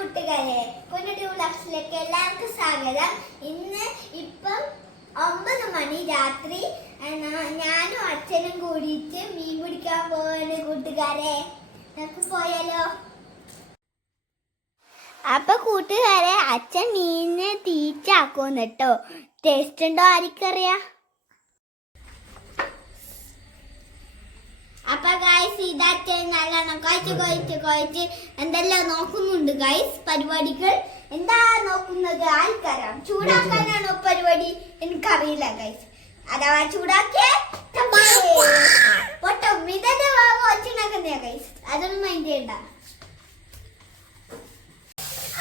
കൂട്ടുകാരെ കുഞ്ഞു ക്ലാസ്സിലേക്ക് എല്ലാവർക്കും സ്വാഗതം. ഇപ്പം 9 മണി രാത്രി. ഞാനും അച്ഛനും കൂടിയിട്ട് മീൻ പിടിക്കാൻ പോവാണ് കൂട്ടുകാരെ. നമുക്ക് പോയാലോ? അപ്പൊ കൂട്ടുകാരെ, അച്ഛൻ മീനിനെ തീറ്റാക്കും കേട്ടോ. ടേസ്റ്റ് ഉണ്ടോ ആർക്കറിയാം? അപ്പൊ ഗൈസ്, ഇതാച്ചൻ നല്ലോണം കുഴച്ച് എന്തെല്ലാം നോക്കുന്നുണ്ട് ഗൈസ്. പരിപാടികൾ എന്താ നോക്കുന്നത് ആൾക്കാരാം. ചൂടാക്കാനാണോ പരിപാടി? എനിക്കറിയില്ല ഗൈസ്. അഥവാ ചൂടാക്കിയ പൊട്ടും. ഇതന്നെ ഒച്ചുണ്ടാക്കുന്ന ഗൈസ്, അതൊന്നും മൈൻഡ് ചെയ്യണ്ട.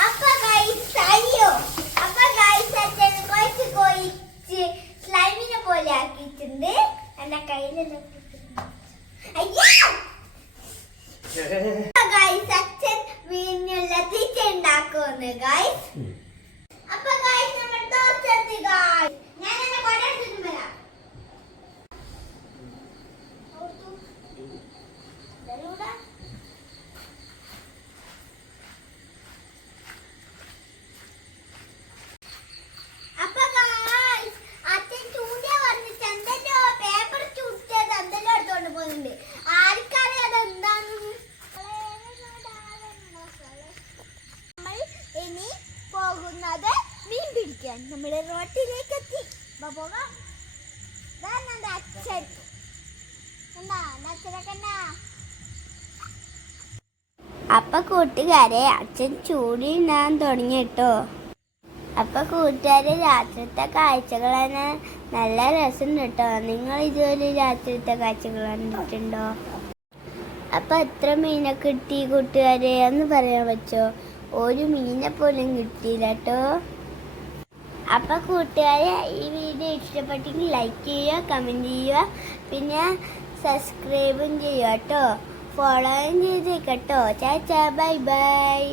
അപ്പൊ ഗൈസ് അയ്യോ, അപ്പൊ ഗൈസ് അച്ഛൻ കുഴച്ച് സ്ലൈമിനെ പോലെ ആക്കിയിട്ടുണ്ട്. എന്റെ കയ്യിലെല്ലാം അച്ഛൻ വീണിനുള്ള തീറ്റ ഉണ്ടാക്കുമെന്ന് ഗൈസ്. അപ്പൊ ഗൈസ് നമ്മൾ തോർത്തെത്തി ഗൈസ്. ഞാൻ എന്നെ കൊണ്ടെടുത്തിട്ട് വരാം. അപ്പൊ ഗൈസ് അച്ഛൻ ചൂണ്ടിയ പറഞ്ഞിട്ട് എന്തെല്ലോ പേപ്പർ ചുട്ടത് എന്തെല്ലോ എടുത്തോണ്ട് പോകുന്നുണ്ട്. ആർക്കറിയാം അതെന്താണെന്ന്? നമ്മൾ ഇനി പോകുന്നത് മീൻ പിടിക്കാൻ. നമ്മുടെ റോട്ടിലേക്ക് എത്തി. പോകാം. അച്ഛൻ അപ്പൊ കൂട്ടുകാരെ, അച്ഛൻ ചൂടിടാൻ തുടങ്ങി കേട്ടോ. അപ്പൊ കൂട്ടുകാരെ, രാത്രിത്തെ കാഴ്ചകൾ തന്നെ നല്ല രസം കേട്ടോ. നിങ്ങൾ ഇതുപോലെ രാത്രിത്തെ കാഴ്ചകൾ കണ്ടിട്ടുണ്ടോ? അപ്പൊ എത്ര മീനെ കിട്ടി കൂട്ടുകാരെ എന്ന് പറയാൻ പറ്റോ? ഒരു മീനെ പോലും കിട്ടിയില്ല കേട്ടോ. അപ്പൊ കൂട്ടുകാരെ, ഈ വീഡിയോ ഇഷ്ടപ്പെട്ടെങ്കിൽ ലൈക്ക് ചെയ്യുക, കമന്റ് ചെയ്യുക, പിന്നെ സബ്സ്ക്രൈബും ചെയ്യുക കേട്ടോ. ഫോളോയും ചെയ്തേക്കട്ടോ. ചാച്ചാ, ബൈ ബൈ.